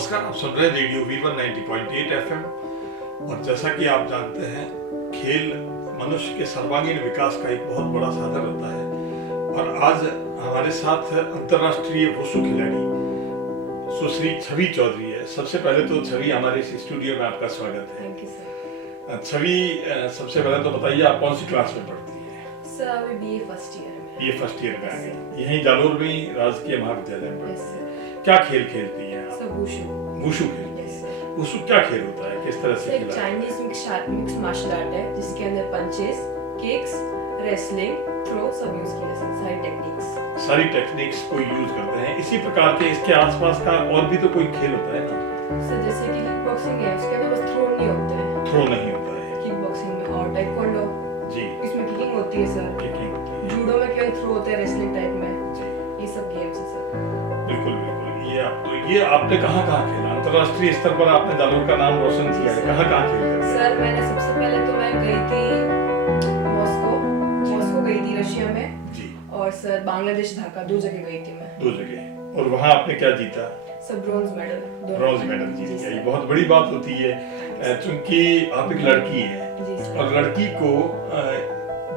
नमस्कार, आप सुन रहे हैं रेडियो V1 90.8 FM। और जैसा कि आप जानते हैं, खेल मनुष्य के सर्वांगीण विकास का एक बहुत बड़ा साधन होता है। और आज हमारे साथ अंतर्राष्ट्रीय वुशु खिलाड़ी सुश्री छवि चौधरी है। सबसे पहले तो छवि, हमारे इस स्टूडियो में आपका स्वागत है। Thank you sir. छवि, सबसे पहले तो बताइए, आप कौन सी क्लास में पढ़ती हैं? सर अभी BA फर्स्ट ईयर में। ये फर्स्ट ईयर में आ गई, यहीं जालोर में ही राजकीय महाविद्यालय में पढ़ती हैं। क्या खेल खेलती हैं आप? Sir wushu. वुशु खेलती हैं। वुशु क्या खेल होता है, किस तरह से खेला? चाइनीज मिक्स मार्शल आर्ट है जिसके अंदर पंचेस, किक्स, रेसलिंग, थ्रो सब यूज किए जाते हैं। सारी टेक्निक्स को यूज करते हैं। इसी प्रकार के इसके आसपास का और भी तो कोई खेल होता है ना? सर जैसे कि किक बॉक्सिंग है, उसके अंदर बस थ्रो नहीं होते हैं। थ्रो नहीं होता है किक बॉक्सिंग में। और टाइक्वांडो जी, इसमें किकिंग होती है सर। किकिंग होती है। जूडो में केवल थ्रो होते हैं रेसलिंग टाइप में जी, ये सब गेम्स है सर। बिल्कुल बिल्कुल। ये आपने कहाँ खेला? अंतर्राष्ट्रीय स्तर पर आपने जालोर का नाम रोशन किया है। कहाँ खेला? सर मैंने सबसे पहले तो मैं गई थी मॉस्को गई थी रशिया में जी। और सर बांग्लादेश ढाका 2 जगह गई थी मैं। 2 जगह। और वहाँ आपने क्या जीता? Sir bronze medal. Bronze medal जीत गया। ये बहुत बड़ी बात होती है, क्योंकि आप एक लड़की है और लड़की को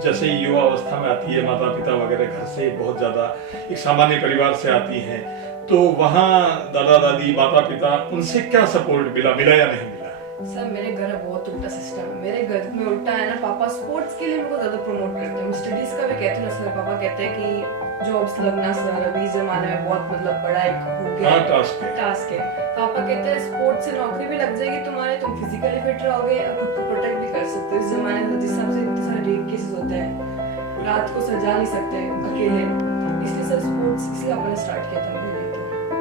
जैसे युवा अवस्था में आती है, माता पिता वगैरह घर से बहुत ज्यादा एक सामान्य परिवार से आती हैं, तो वहाँ दादा दादी, माता पिता, उनसे क्या सपोर्ट मिला या नहीं मिला? सर मेरे घर में बहुत उल्टा सिस्टम है। मेरे घर में उल्टा है ना, पापा स्पोर्ट्स के लिए मेरे को ज्यादा प्रमोट करते हैं। स्टडीज का भी कहते हैं ना सर, पापा कहते हैं कि जॉब्स लगना सर अभी जमाने में बहुत बड़ा एक हो गया टास्क है। पापा कहते हैं स्पोर्ट्स से नौकरी भी लग जाएगी तुम्हारे, तुम फिजिकली फिट रहोगे और खुद को प्रोटेक्ट भी कर सकते हो। इस जमाने में जिस हिसाब से इतने सारे रेप केसेस होते हैं, रात को सजा नहीं सकते अकेले, इसलिए सर स्पोर्ट्स इसलिए आपने स्टार्ट किया था मेरे लिए।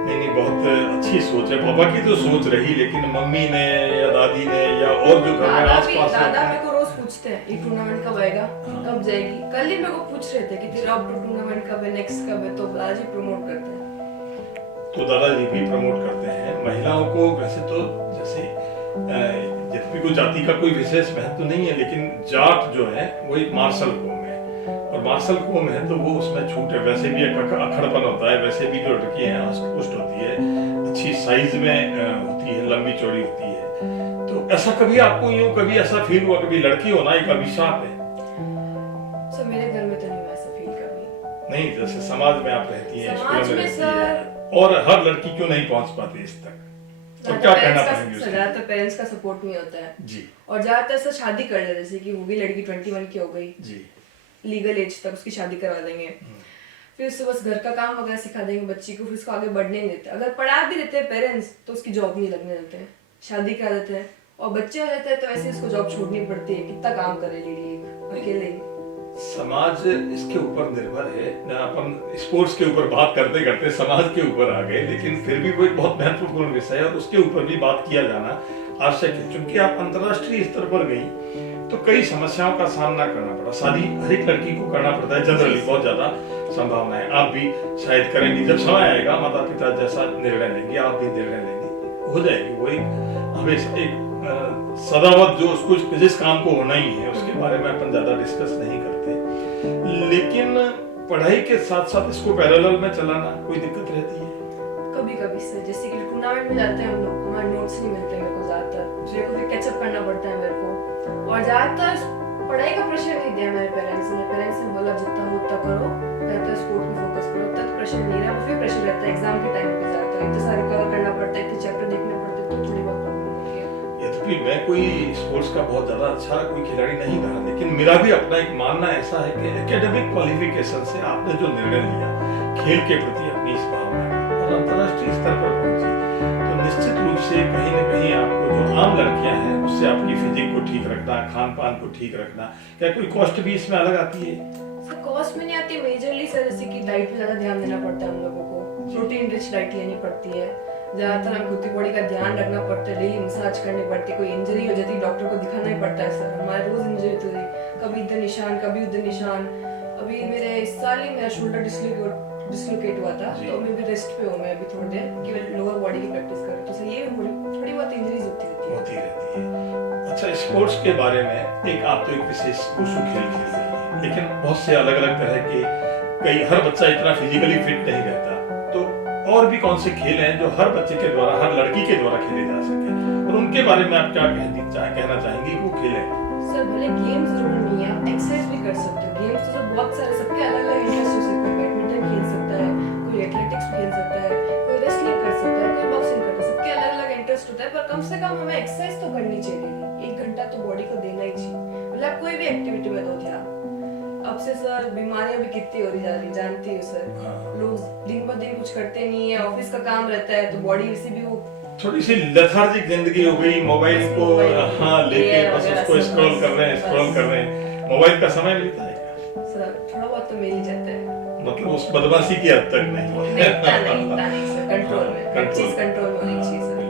नहीं, बहुत अच्छी सोच है। पापा की तो सोच रही, लेकिन मम्मी ने या दादी ने या और जो घर में आसपास दादा मेरे को रोज पूछते हैं ये टूर्नामेंट कब आएगा, कब जाएगी। कल ही मेरे को पूछ रहे थे कि तेरा आउटडोर टूर्नामेंट कब है, नेक्स्ट कब है, तो दादाजी प्रमोट करते हैं। तो दादाजी भी प्रमोट करते हैं महिलाओं को। वैसे तो जैसे जितनी को जाति का कोई विशेष महत्व नहीं है, लेकिन जाट जो है वो एक मार्शल कौम है, और मार्शल कौम है तो वो उसमें छूट है। वैसे भी एक अखड़पन होता है, वैसे भी जो लड़की है पुष्ट होती है, अच्छी साइज में होती है, लंबी चौड़ी होती है। तो ऐसा कभी आपको यूं कभी ऐसा फील हुआ कभी लड़की होना एक अभिशाप है? सर मेरे घर में तो नहीं ऐसा फील कभी नहीं। जैसे समाज में आप रहती हैं, समाज में सर, और हर लड़की क्यों नहीं पहुंच पाती इस तक, तो क्या कहना चाहेंगे? ज्यादातर पेरेंट्स का सपोर्ट नहीं होता है जी। और ज्यादातर सर शादी कर देते, जैसे कि वो भी लड़की 21 की हो गई जी, लीगल एज तक उसकी शादी करवा देंगे, फिर उससे बस घर का काम वगैरह सिखा देंगे बच्ची को, फिर उसको आगे बढ़ने नहीं देते। अगर पढ़ा भी देते हैं पेरेंट्स तो उसकी जॉब नहीं लगने देते हैं, शादी करा देते हैं, और बच्चे हो जाते हैं तो ऐसे उसको जॉब छोड़नी पड़ती है। कितना काम करे लेडी अकेले। समाज इसके ऊपर निर्भर है ना। अपन स्पोर्ट्स के ऊपर बात करते करते समाज के ऊपर आ गए, लेकिन फिर भी वो एक बहुत महत्वपूर्ण विषय है और उसके ऊपर भी बात किया जाना आवश्यक है। क्योंकि आप अंतर्राष्ट्रीय स्तर पर गई तो कई समस्याओं का सामना करना पड़ा। शादी हर एक लड़की को करना पड़ता है, जनरली बहुत ज्यादा संभावना है। आप भी शायद करेंगी, जब समय आएगा माता पिता जैसा निर्णय लेंगे आप भी निर्णय लेंगे, हो जाएगी। वो एक हमेशा एक सदावत जो उसको जिस काम को होना ही है उसके बारे में अपन ज्यादा डिस्कस नहीं करते, लेकिन पढ़ाई के साथ साथ इसको पैरेलल में चलाना कोई दिक्कत रहती है? कभी कभी सर, जैसे कि टूर्नामेंट में जाते हैं हम लोग, हमारे नोट्स नहीं मिलते मेरे को ज्यादातर, मेरे को फिर कैचअप करना पड़ता है मेरे को। और ज्यादातर पढ़ाई का प्रेशर नहीं दिया मेरे पेरेंट्स ने बोला जितना हो उतना करो, बेहतर स्पोर्ट में फोकस करो, तब प्रेशर नहीं रहा। फिर प्रेशर रहता है एग्जाम के टाइम पे, ज्यादातर इतने सारे कवर करना पड़ता है, इतने चैप्टर देखने पड़ते हैं, तो थोड़ी बहुत प्रॉब्लम होती है। यद्यपि मैं कोई स्पोर्ट्स का बहुत ज्यादा अच्छा कोई खिलाड़ी नहीं रहा, लेकिन मेरा भी अपना एक मानना ऐसा है कि एकेडमिक क्वालिफिकेशन से आपने जो निर्णय लिया खेल के प्रति अपनी इस भावना और अंतर्राष्ट्रीय स्तर पर पहुंची, तो निश्चित रूप से कहीं न कहीं आपको जो आम लड़कियां हैं उससे आपकी फिजिक को ठीक रखना, खान पान को ठीक रखना, क्या कोई कॉस्ट भी इसमें अलग आती है? सर कॉस्ट में नहीं आती मेजरली सर, जैसे कि डाइट पे ज्यादा ध्यान देना पड़ता है हम लोगों को, प्रोटीन रिच डाइट लेनी पड़ती है, ज्यादातर हम खुद की बॉडी का ध्यान रखना पड़ता है, डेली मसाज करनी पड़ती है, कोई इंजरी हो जाती है डॉक्टर को दिखाना ही पड़ता है सर। हमारे रोज इंजरी होती है, कभी इधर निशान कभी उधर निशान। अभी मेरे इस साल ही मेरा शोल्डर डिस्लोकेट हुआ था, तो मैं भी रेस्ट पे हूँ मैं अभी थोड़ी देर कि मैं लोअर बॉडी की प्रैक्टिस करूँ, तो सर ये थोड़ी बहुत इंजरीज होती रहती है। अच्छा, स्पोर्ट्स के बारे में एक आप तो एक विशेष वुशु खेल खेल रही है, लेकिन बहुत से अलग अलग तरह के हर बच्चा इतना फिजिकली फिट नहीं रहता, तो और भी कौन से खेल हैं जो हर बच्चे के द्वारा, हर लड़की के द्वारा खेले जा सके, और उनके बारे में आप क्या कहना चाहेंगी वो खेलें? सर भले गेम जरूर नहीं है, आप एक्सरसाइज भी कर सकते हो। गेम्स तो बहुत सारे, सबके अलग अलग इंटरेस्ट हो सकते हैं। बैडमिंटन खेल सकता है, कोई एथलेटिक्स खेल सकता है, कोई रेसलिंग कर सकता है, कोई बॉक्सिंग करता है, सबके अलग अलग इंटरेस्ट होता है। पर कम से कम हमें एक्सरसाइज तो करनी चाहिए, 1 घंटा तो बॉडी को देना ही चाहिए। मतलब कोई भी एक्टिविटी में दो ध्यान। अब से सर बीमारियां भी कितनी हो रही जा रही, जानती हो सर, लोग दिन ब दिन कुछ करते नहीं है, ऑफिस का काम रहता है, तो बॉडी वैसे भी वो थोड़ी सी लेथार्जिक जिंदगी हो गई, मोबाइल को लेके बस उसको स्क्रॉल कर रहे हैं। मोबाइल का समय मिलता है क्या? सर थोड़ा बहुत तो मिल ही जाता है, मतलब उस बदमाशी की हद तक नहीं। नहीं सर, कंट्रोल में, चीज कंट्रोल में होनी चाहिए सर।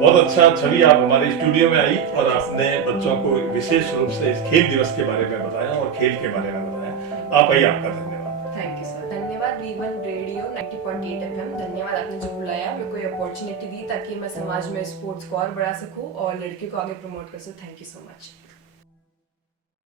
बहुत अच्छा छवि, आप हमारे स्टूडियो में आई और आपने बच्चों को विशेष रूप से इस खेल दिवस के बारे में बताया और खेल के बारे में बताया। आप आइए, आपका धन्यवाद। Thank you sir. धन्यवाद V1 रेडियो 90.8 FM, धन्यवाद आपने जो बुलाया, मेरे को ये अपॉर्चुनिटी दी ताकि मैं समाज में स्पोर्ट्स को और बढ़ा सकूं और लड़कियों को आगे प्रमोट कर सकूं। Thank you so much.